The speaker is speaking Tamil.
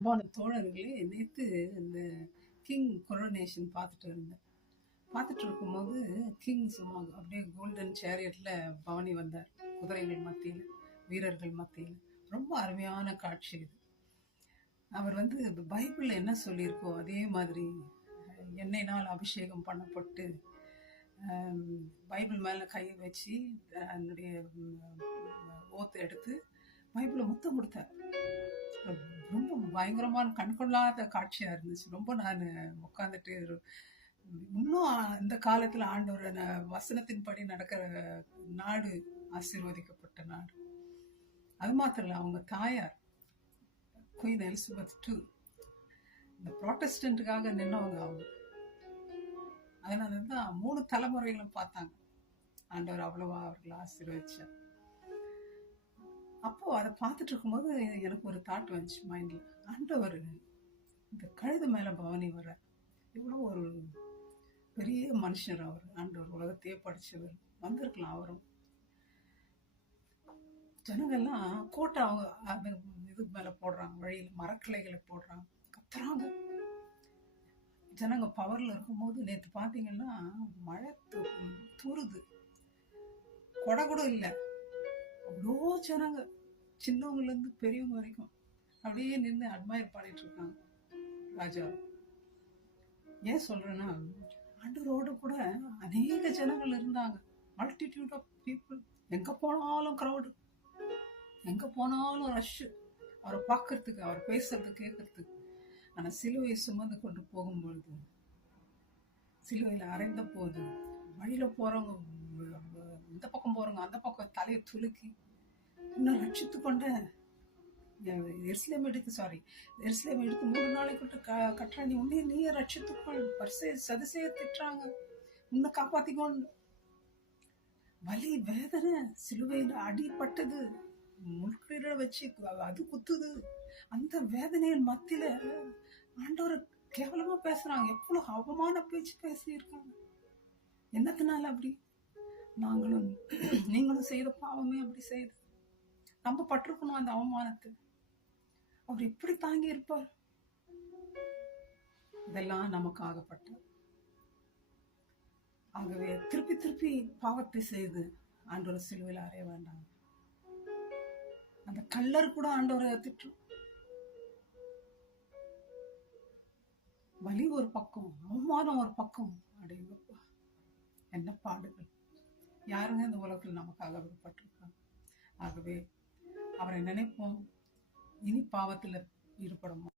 அன்பான தோழர்களே, நேத்து இந்த கிங் கொரோனேஷன் பார்த்துட்டு இருந்தேன். பார்த்துட்டு இருக்கும்போது கிங் சும்மா அப்படியே கோல்டன் சேரியட்ல பவனி வந்தார். குதிரைகள் மத்தியில், வீரர்கள் மத்தியில். ரொம்ப அருமையான காட்சி இது. அவர் வந்து பைபிள்ல என்ன சொல்லியிருக்கோ அதே மாதிரி எண்ணெயினால் அபிஷேகம் பண்ணப்பட்டு பைபிள் மேல கையை வச்சு என்னுடைய ஓத்தை எடுத்து பைபிளை முத்தம் கொடுத்தார். ரொம்ப பயங்கரமான கண்கொள்ளாத காட்சியா இருந்துச்சு. ரொம்ப நான் உட்காந்துட்டு இன்னும் இந்த காலத்துல ஆண்டவர் வசனத்தின்படி நடக்கிற நாடு ஆசீர்வதிக்கப்பட்ட நாடு. அது மாத்திரம் இல்ல, அவங்க தாயார் குயின் எலிசபெத் II இந்த ப்ராட்டஸ்டன்ட்டுக்காக நின்னவங்க அவங்க. அதனாலதான் 3 தலைமுறைகளும் பார்த்தாங்க. ஆண்டவர் அவ்வளவா அவர்களை ஆசீர்வதிச்சார். அப்போ அதை பார்த்துட்டு இருக்கும்போது எனக்கு ஒரு தாட் வந்துச்சு மைண்ட்ல. ஆண்டவர் இந்த கழுது மேல பவனி வர இவ்வளோ ஒரு பெரிய மனுஷர் அவர். ஆண்டவர் உலகத்தையே படிச்சவர். வந்திருக்கலாம் அவரும். ஜனங்கள்லாம் கோட்டை அவங்க அந்த இது மேல போடுறாங்க, வழியில் மரக்கிளைகளை போடுறாங்க, கத்துறாங்க. ஜனங்க பவர்ல இருக்கும்போது நேற்று பார்த்தீங்கன்னா மழை தூருது, கொடை கூட இல்லை. அவ்வளோ ஜனங்க, சின்னவங்கல இருந்து பெரியவங்க வரைக்கும் அப்படியே நின்று அட்மையர் பண்ணிட்டு இருக்காங்க ராஜா. ஏன் சொல்றேன்னா, ஆண்டவரோட கூட அநேக ஜனங்கள் இருந்தாங்க. Multitude of people. எங்க போனாலும் க்ரௌடு, எங்க போனாலும் ரஷ். அவரை பார்க்கறதுக்கு, அவர் பேசுறது கேட்கறதுக்கு. ஆனா சிலுவையை சுமந்து கொண்டு போகும்பொழுது, சிலுவையில அறைந்த போது வழியில போறவங்க, இந்த பக்கம் போறவங்க அந்த பக்கம் தலையை துலுக்கி இன்னும் ரட்சித்து கொண்ட எருசலேம் எடுத்து 3 நாளைக்கு கட்டுறாங்க. உன்னைய நீயே ரட்சித்துக்கொள், சதிசெய்ய திட்டுறாங்க, உன்னை காப்பாத்திக்கொண்டு. வலி வேதனை, சிலுவையில அடிப்பட்டது, முள்கீரை வச்சு அது குத்துது. அந்த வேதனையின் மத்தியில ஆண்டவரை கேவலமா பேசுறாங்க. எவ்வளவு அவமான பேச்சு பேசியிருக்காங்க. என்னத்தினால அப்படி? நீங்களும் செய்த பாவமே அப்படி செய்து நம்ம பட்டிருக்கணும் அந்த அவமானத்தை. அவர் எப்படி தாங்கி இருப்பார்? இதெல்லாம் நமக்கு ஆகப்பட்டார். ஆகவே திருப்பி திருப்பி பாவத்தை செய்து ஆண்டவரை சிலுவையில் அறைய வேண்டாம். அந்த கள்ளர் கூட ஆண்டவரை திட்டும். வலி ஒரு பக்கம், அவமானம் ஒரு பக்கம். அடையப்பா, என்ன பாடுகள்! யாருங்க இந்த உலகத்தில் நமக்காக விடப்பட்டிருக்காங்க? ஆகவே அவரை நினைப்போம். இனி பாவத்தில் ஈடுபட